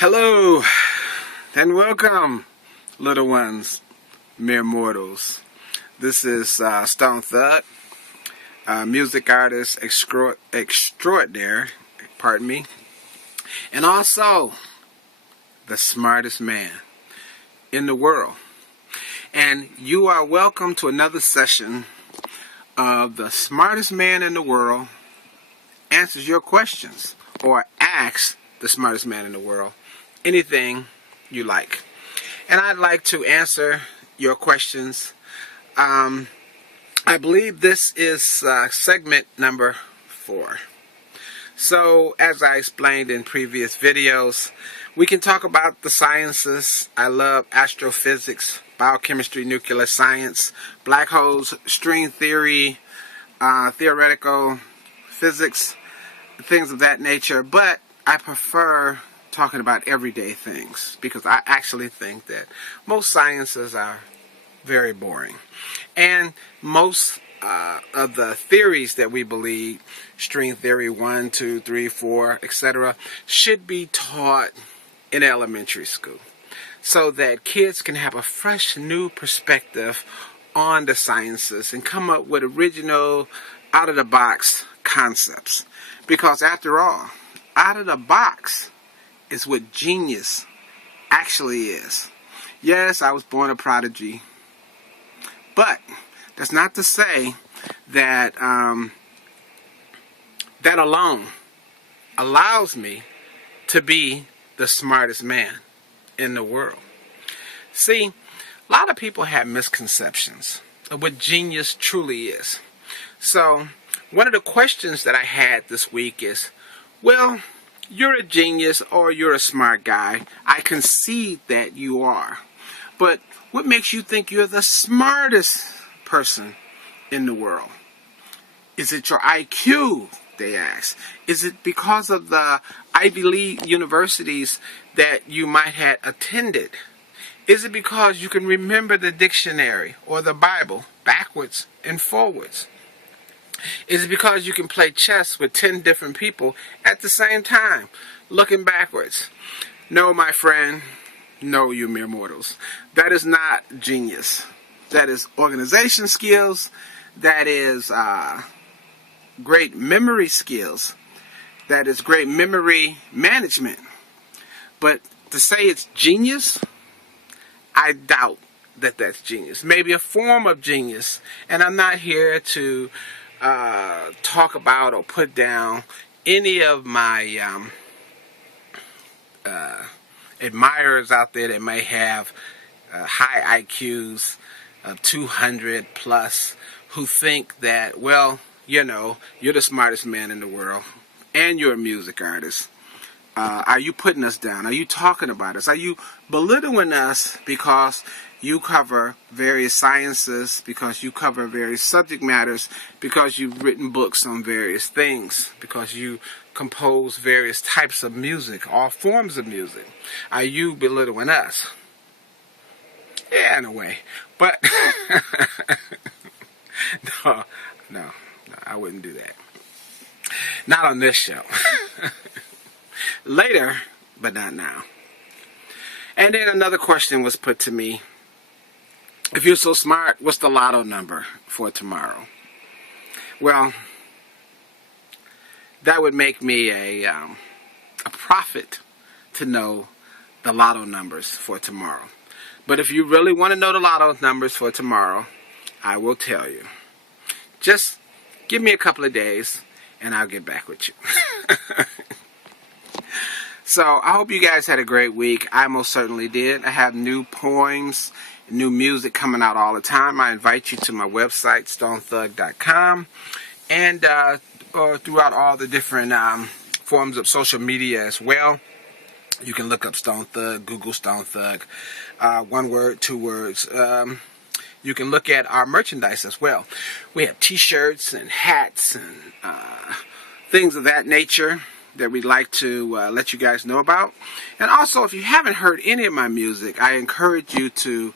Hello and welcome, little ones, mere mortals. This is Stone Thug, music artist extraordinaire, pardon me, and also the smartest man in the world. And you are welcome to another session of the smartest man in the world answers your questions, or asks the smartest man in the world anything you like. And I'd like to answer your questions. I believe this is segment number 4. So, as I explained in previous videos, we can talk about the sciences. I love astrophysics, biochemistry, nuclear science, black holes, string theory, theoretical physics, things of that nature. But I prefer talking about everyday things because I actually think that most sciences are very boring. And most of the theories that we believe, string theory 1, 2, 3, 4, etc., should be taught in elementary school so that kids can have a fresh new perspective on the sciences and come up with original, out-of-the-box concepts. Because after all, out of the box is what genius actually is. Yes, I was born a prodigy, but that's not to say that that alone allows me to be the smartest man in the world. See, a lot of people have misconceptions of what genius truly is. So, one of the questions that I had this week is, well, you're a genius or you're a smart guy. I concede that you are. But what makes you think you're the smartest person in the world? Is it your IQ, they ask? Is it because of the Ivy League universities that you might have attended? Is it because you can remember the dictionary or the Bible backwards and forwards? Is it because you can play chess with 10 different people at the same time, looking backwards? No, my friend. No, you mere mortals. That is not genius. That is organization skills. That is great memory skills. That is great memory management. But to say it's genius, I doubt that that's genius. Maybe a form of genius. And I'm not here to talk about or put down any of my admirers out there that may have high IQs of 200 plus, who think that, well, you know, you're the smartest man in the world and you're a music artist. Are you putting us down? Are you talking about us? Are you belittling us because you cover various sciences, because you cover various subject matters, because you've written books on various things, because you compose various types of music, all forms of music? Are you belittling us? Yeah, in a way. But no, I wouldn't do that. Not on this show. Later, but not now. And then another question was put to me. If you're so smart, what's the lotto number for tomorrow? Well, that would make me a prophet to know the lotto numbers for tomorrow. But if you really want to know the lotto numbers for tomorrow, I will tell you. Just give me a couple of days and I'll get back with you. So, I hope you guys had a great week. I most certainly did. I have new poems, new music coming out all the time. I invite you to my website, stonethug.com, and throughout all the different forms of social media as well. You can look up Stone Thug, Google Stone Thug, 1 word, 2 words. You can look at our merchandise as well. We have t-shirts and hats and things of that nature that we'd like to let you guys know about. And also, if you haven't heard any of my music, I encourage you to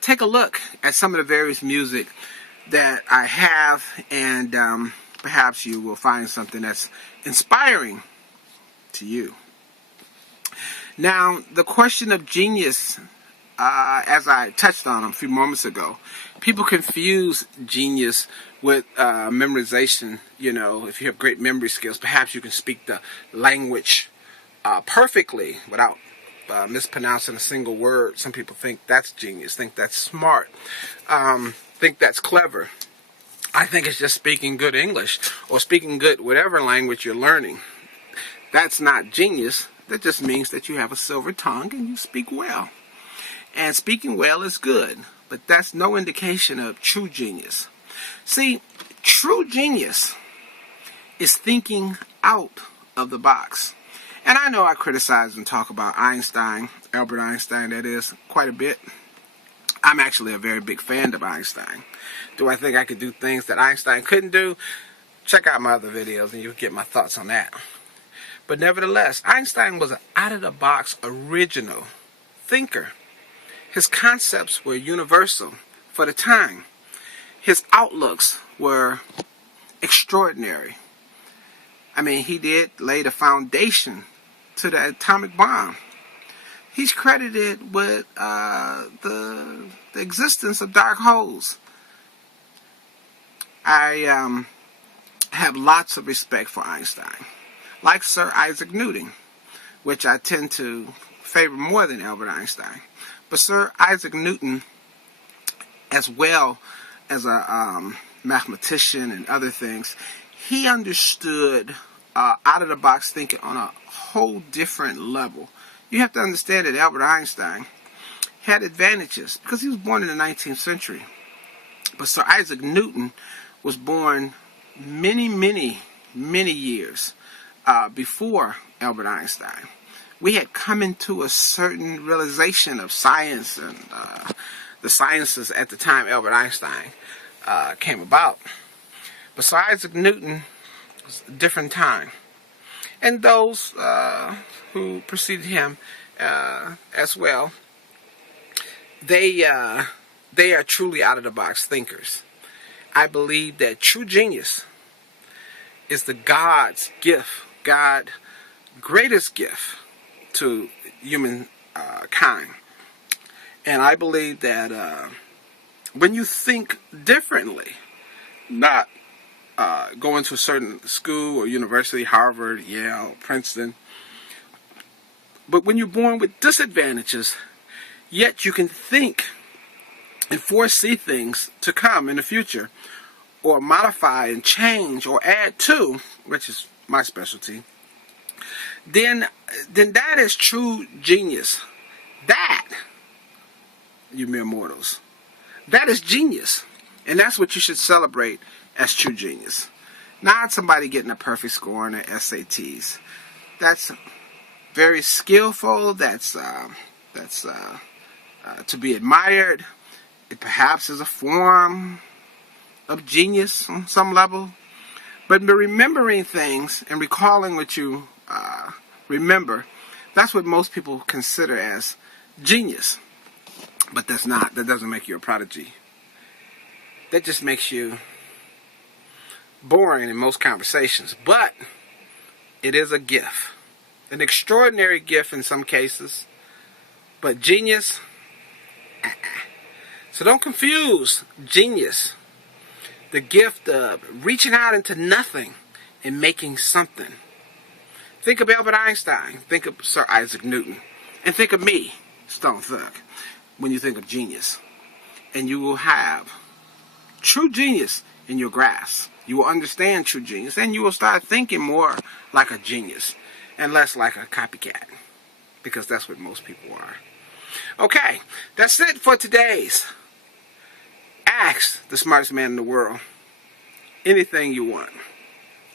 take a look at some of the various music that I have, and perhaps you will find something that's inspiring to you. Now, the question of genius, as I touched on a few moments ago, people confuse genius with memorization. You know, if you have great memory skills, perhaps you can speak the language perfectly without mispronouncing a single word. Some people think that's genius, think that's smart, think that's clever. I think it's just speaking good English or speaking good whatever language you're learning. That's not genius. That just means that you have a silver tongue and you speak well. And speaking well is good, but that's no indication of true genius. See, true genius is thinking out of the box. And I know I criticize and talk about Einstein, Albert Einstein, that is, quite a bit. I'm actually a very big fan of Einstein. Do I think I could do things that Einstein couldn't do? Check out my other videos and you'll get my thoughts on that. But nevertheless, Einstein was an out-of-the-box original thinker. His concepts were universal for the time. His outlooks were extraordinary. I mean, he did lay the foundation to the atomic bomb. He's credited with the existence of dark holes. I have lots of respect for Einstein, like Sir Isaac Newton, which I tend to favor more than Albert Einstein. But Sir Isaac Newton, as well as a mathematician and other things, he understood out-of-the-box thinking on a whole different level. You have to understand that Albert Einstein had advantages because he was born in the 19th century. But Sir Isaac Newton was born many years before Albert Einstein. We had come into a certain realization of science and the sciences at the time Albert Einstein came about. But Sir Isaac Newton was a different time. And those who preceded him as well, they are truly out-of-the-box thinkers. I believe that true genius is the God's gift, God's greatest gift to human kind. And I believe that when you think differently, not going to a certain school or university, Harvard, Yale, Princeton, but when you're born with disadvantages, yet you can think and foresee things to come in the future, or modify and change or add to, which is my specialty, then that is true genius. That, you mere mortals, that is genius. And that's what you should celebrate as true genius. Not somebody getting a perfect score on their SATs. That's very skillful. That's to be admired. It perhaps is a form of genius on some level. But remembering things and recalling what you remember, that's what most people consider as genius. But that's not. That doesn't make you a prodigy. That just makes you boring in most conversations. But it is a gift. An extraordinary gift in some cases. But genius, so don't confuse genius, the gift of reaching out into nothing and making something. Think of Albert Einstein. Think of Sir Isaac Newton. And think of me, Stone Thug, when you think of genius. And you will have true genius in your grasp. You will understand true genius. And you will start thinking more like a genius and less like a copycat. Because that's what most people are. Okay, that's it for today's Ask the Smartest Man in the World anything you want.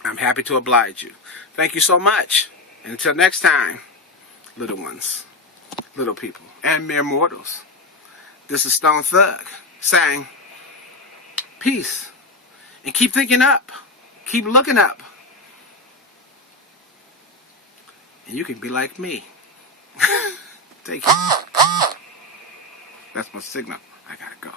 I'm happy to oblige you. Thank you so much. And until next time, little ones, little people, and mere mortals, this is Stone Thug saying peace. And keep thinking up. Keep looking up. And you can be like me. Take care. That's my signal. I gotta go.